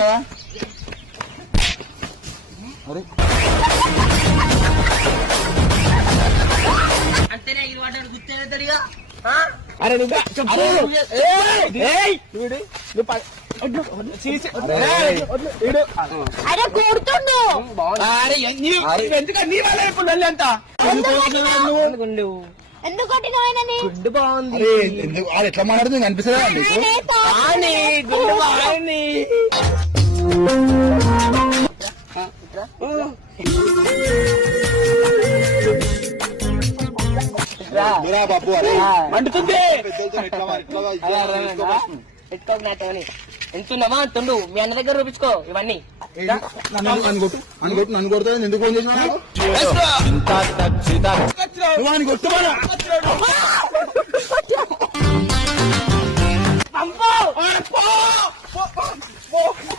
కదా. అరే అంతేనే ఇది వాటి గుర్తేదడిగా. అరే నువ్వు అరే కొడుతుండు. ఎందుకంటే నీ వల్ల ఇప్పుడు నల్లి అంతా ఎందుకు కొట్టినవైనా గుడ్డు బాగుంది. అరే ఎందుకు అది ఎట్లా మాట్లాడుతుంది కనిపిస్తుందా గుడ్డు బాగుంది. బాబు అరే మండుతుంది. పెద్దలతో పెట్టుకోని ఎంతున్నావా అంటుండు. మీ అన్న దగ్గర చూపించుకో ఇవన్నీ. నన్ను కొడుతుంది ఎందుకు ఫోన్ చేసిన కొట్టుమా